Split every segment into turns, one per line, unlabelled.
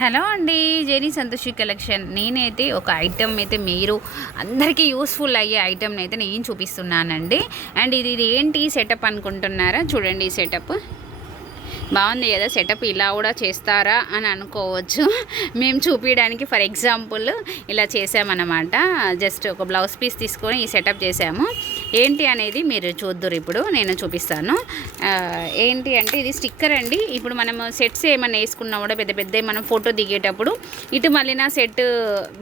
Hello అండి genie Santoshi collection. నేనైతే ఒక ఐటమ్ అయితే మీరు అందరికీ యూస్ఫుల్ అయ్యే ఐటెంని అయితే నేను చూపిస్తున్నానండి. అండ్ ఇది ఇది ఏంటి సెటప్ అనుకుంటున్నారా? చూడండి ఈ సెటప్. బాగుంది కదా సెటప్ ఇలా కూడా చేస్తారా అని అనుకోవచ్చు. మేము చూపించడానికి ఫర్ ఎగ్జాంపుల్ ఇలా చేసామన్నమాట. జస్ట్ ఒక బ్లౌజ్ పీస్ తీసుకొని ఈ సెటప్ చేసాము. ఏంటి అనేది మీరు చూద్దురు ఇప్పుడు నేను చూపిస్తాను. ఏంటి అంటే ఇది స్టిక్కర్ అండి. ఇప్పుడు మనం సెట్స్ ఏమైనా వేసుకున్నా కూడా పెద్ద పెద్ద మనం ఫోటో దిగేటప్పుడు ఇటు మళ్ళీ నా సెట్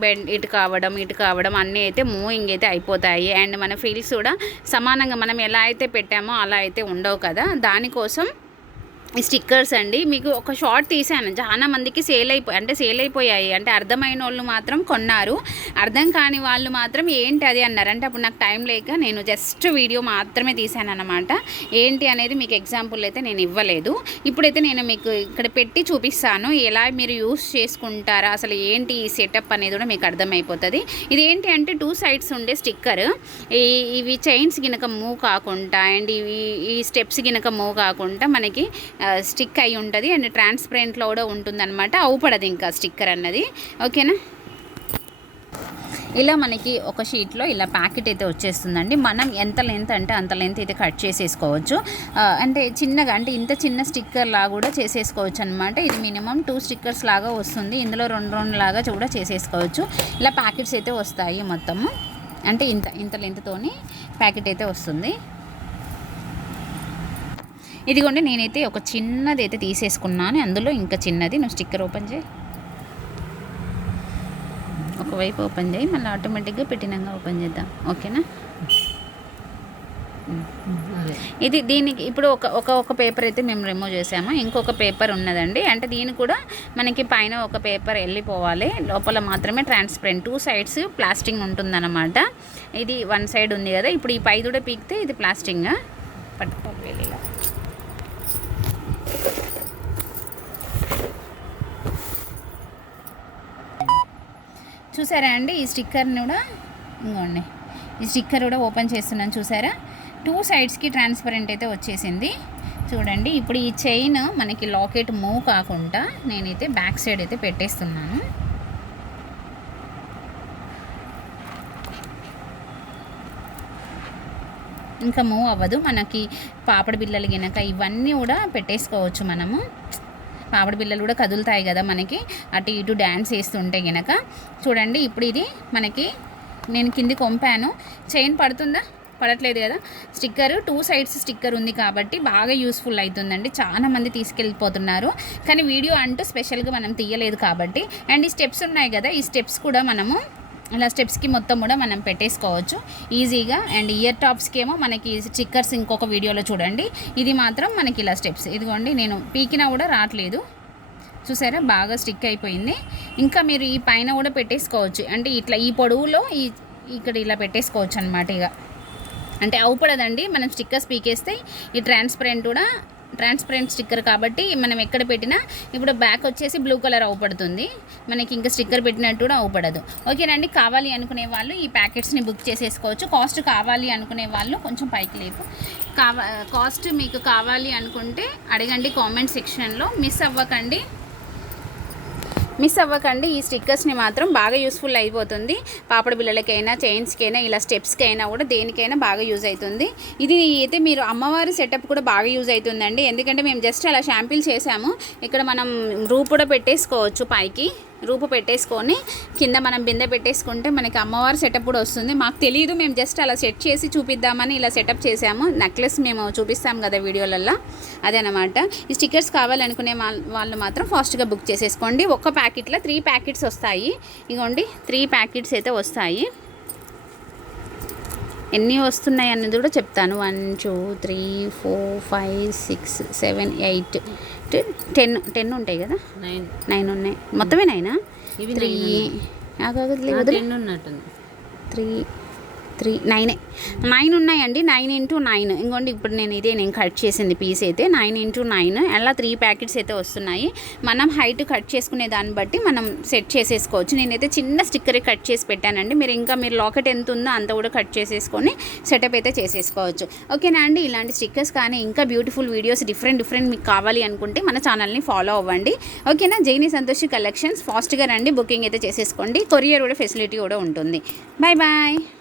బెండ్ ఇటు కావడం ఇటు కావడం అన్నీ అయితే మూవింగ్ అయితే అయిపోతాయి. అండ్ మన ఫీల్స్ కూడా సమానంగా మనం ఎలా అయితే పెట్టామో అలా అయితే ఉండవు కదా. దానికోసం స్టిక్కర్స్ అండి. మీకు ఒక షార్ట్ తీసాను చాలా మందికి సేల్ అయిపోయి అంటే సేల్ అయిపోయాయి. అంటే అర్థమైన వాళ్ళు మాత్రం కొన్నారు. అర్థం కాని వాళ్ళు మాత్రం ఏంటి అది అన్నారు అంటే అప్పుడు నాకు టైం లేక నేను జస్ట్ వీడియో మాత్రమే తీసాను అనమాట ఏంటి అనేది మీకు ఎగ్జాంపుల్ అయితే నేను ఇవ్వలేదు. ఇప్పుడైతే నేను మీకు ఇక్కడ పెట్టి చూపిస్తాను. ఎలా మీరు యూస్ చేసుకుంటారా అసలు ఏంటి ఈ సెటప్ అనేది కూడా మీకు అర్థమైపోతుంది. ఇది ఏంటి అంటే టూ సైడ్స్ ఉండే స్టిక్కర్. ఈ ఇవి చైన్స్ గినక మూవ్ కాకుండా అండ్ ఇవి ఈ స్టెప్స్ గినక మూవ్ కాకుండా మనకి స్టిక్ అయి ఉంటుంది అండ్ ట్రాన్స్పరెంట్లో కూడా ఉంటుందన్నమాట. అవుపడదు ఇంకా స్టిక్కర్ అన్నది. ఓకేనా? ఇలా మనకి ఒక షీట్లో ఇలా ప్యాకెట్ అయితే వచ్చేస్తుందండి. మనం ఎంత లెంత్ అంటే అంత లెంత్ అయితే కట్ చేసేసుకోవచ్చు. అంటే చిన్నగా అంటే ఇంత చిన్న స్టిక్కర్ లాగా కూడా చేసేసుకోవచ్చు అనమాట ఇది మినిమం టూ స్టిక్కర్స్ లాగా వస్తుంది. ఇందులో రెండు రెండు లాగా కూడా చేసేసుకోవచ్చు. ఇలా ప్యాకెట్స్ అయితే వస్తాయి మొత్తము. అంటే ఇంత ఇంత లెంత్తోని ప్యాకెట్ అయితే వస్తుంది. ఇదిగోండి నేనైతే ఒక చిన్నది అయితే తీసేసుకున్నాను. అందులో ఇంకా చిన్నది నువ్వు స్టిక్కర్ ఓపెన్ చేయి. ఒకవైపు ఓపెన్ చేయి. మళ్ళీ ఆటోమేటిక్గా పెట్టినాక ఓపెన్ చేద్దాం. ఓకేనా? ఇది దీనికి ఇప్పుడు ఒక ఒక ఒక పేపర్ అయితే మేము రిమూవ్ చేసాము. ఇంకొక పేపర్ ఉన్నదండి. అంటే దీని కూడా మనకి పైన ఒక పేపర్ వెళ్ళిపోవాలి. లోపల మాత్రమే ట్రాన్స్పరెంట్ టూ సైడ్స్ ప్లాస్టింగ్ ఉంటుందన్నమాట. ఇది వన్ సైడ్ ఉంది కదా. ఇప్పుడు ఈ పై కూడా పీకితే ఇది ప్లాస్టింగ్ పట్టుకోవాలి ఇలా చూసారా అండి? ఈ స్టిక్కర్ని కూడా ఇంకోండి ఈ స్టిక్కర్ కూడా ఓపెన్ చేస్తున్నాను చూసారా? టూ సైడ్స్కి ట్రాన్స్పరెంట్ అయితే వచ్చేసింది. చూడండి ఇప్పుడు ఈ చైన్ మనకి లాకెట్ మూవ్ కాకుండా నేనైతే బ్యాక్ సైడ్ అయితే పెట్టేస్తున్నాను. ఇంకా మూవ్ అవ్వదు. మనకి పాపడి బిల్లలు గినక ఇవన్నీ కూడా పెట్టేసుకోవచ్చు మనము. పాపడి బిల్లలు కూడా కదులుతాయి కదా మనకి. అటు ఇటు డ్యాన్స్ వేస్తుంటే గనక. చూడండి ఇప్పుడు ఇది మనకి నేను కిందికి కొంపాను. చైన్ పడుతుందా? పడట్లేదు కదా. స్టిక్కర్ టూ సైడ్స్ స్టిక్కర్ ఉంది కాబట్టి బాగా యూస్ఫుల్ అవుతుందండి చాలా మంది తీసుకెళ్ళిపోతున్నారు. కానీ వీడియో అంటూ స్పెషల్గా మనం తీయలేదు కాబట్టి. అండ్ ఈ స్టెప్స్ ఉన్నాయి కదా ఈ స్టెప్స్ కూడా మనము ఇలా స్టెప్స్కి మొత్తం కూడా మనం పెట్టేసుకోవచ్చు. ఈజీగా అండ్ ఇయర్ టాప్స్కి ఏమో మనకి స్టిక్కర్స్ ఇంకొక వీడియోలో చూడండి. ఇది మాత్రం మనకి ఇలా స్టెప్స్. ఇదిగోండి నేను పీకినా కూడా రావట్లేదు. చూసారా? బాగా స్టిక్ అయిపోయింది. ఇంకా మీరు ఈ పైన కూడా పెట్టేసుకోవచ్చు. అంటే ఇట్లా ఈ పొడవులో ఈ ఇక్కడ ఇలా పెట్టేసుకోవచ్చు అనమాట ఇక. అంటే అవుపడదండి మనం స్టిక్కర్స్ పీకేస్తే ఈ ట్రాన్స్పరెంట్ కూడా ట్రాన్స్పరెంట్ స్టిక్కర్ కాబట్టి మనం ఎక్కడ పెట్టినా ఇప్పుడు బ్యాక్ వచ్చేసి బ్లూ కలర్ అవుపడుతుంది. మనకి ఇంకా స్టిక్కర్ పెట్టినట్టు కూడా అవుపడదు. ఓకేనండి కావాలి అనుకునే వాళ్ళు ఈ ప్యాకెట్స్ని బుక్ చేసేసుకోవచ్చు. కాస్ట్ కావాలి అనుకునే వాళ్ళు కొంచెం పైకి లేపు. కావా కాస్ట్ మీకు కావాలి అనుకుంటే అడగండి కామెంట్ సెక్షన్లో మిస్ అవ్వకండి. మిస్ అవ్వకండి. ఈ స్టిక్కర్స్ని మాత్రం బాగా యూస్ఫుల్ అయిపోతుంది. పాపడ బిళ్ళలకైనా చైన్స్కైనా ఇలా స్టెప్స్కైనా కూడా దేనికైనా బాగా యూజ్ అవుతుంది. ఇది అయితే మీరు అమ్మవారి సెటప్ కూడా బాగా యూజ్ అవుతుందండి. ఎందుకంటే మేము జస్ట్ అలా షాంపిల్ చేసాము. ఇక్కడ మనం రూప్ కూడా పెట్టేసుకోవచ్చు పైకి. రూపు పెట్టేసుకొని కింద మనం బిందె పెట్టేసుకుంటే మనకి అమ్మవారి సెటప్ కూడా వస్తుంది. మాకు తెలియదు మేము జస్ట్ అలా సెట్ చేసి చూపిద్దామని ఇలా సెటప్ చేసాము. నెక్లెస్ మేము చూపిస్తాం కదా వీడియోలలో అదనమాట. ఈ స్టిక్కర్స్ కావాలనుకునే వాళ్ళు మాత్రం ఫాస్ట్గా బుక్ చేసేసుకోండి. ఒక్క ప్యాకెట్లో త్రీ ప్యాకెట్స్ వస్తాయి. ఇగోండి త్రీ ప్యాకెట్స్ అయితే వస్తాయి. ఎన్ని వస్తున్నాయి అన్నది కూడా చెప్తాను. One two three four five six seven eight ten ten ఉంటాయి కదా?
నైన్.
నైన్ ఉన్నాయి. మొత్తమే నైనా? త్రీ
ఉన్నట్టుంది.
త్రీ త్రీ నైనే. నైన్ ఉన్నాయండి నైన్ ఇంటూ నైన్. ఇంకోండి ఇప్పుడు నేను ఇదే నేను కట్ చేసింది పీస్ అయితే నైన్ ఇంటూ నైన్. అలా త్రీ ప్యాకెట్స్ అయితే వస్తున్నాయి. మనం హైట్ కట్ చేసుకునే దాన్ని బట్టి మనం సెట్ చేసేసుకోవచ్చు. నేనైతే చిన్న స్టిక్కర్ కట్ చేసి పెట్టానండి. మీరు ఇంకా మీరు లాకెట్ ఎంత ఉందో అంత కూడా కట్ చేసేసుకొని సెటప్ అయితే చేసేసుకోవచ్చు. ఓకేనా అండి? ఇలాంటి స్టిక్కర్స్ కానీ ఇంకా బ్యూటిఫుల్ వీడియోస్ డిఫరెంట్ డిఫరెంట్ మీకు కావాలి అనుకుంటే మన ఛానల్ని ఫాలో అవ్వండి. ఓకేనా? జైని సంతోషి కలెక్షన్స్. ఫాస్ట్గా రండి. బుకింగ్ అయితే చేసేసుకోండి. కొరియర్ కూడా ఫెసిలిటీ కూడా ఉంటుంది. Bye bye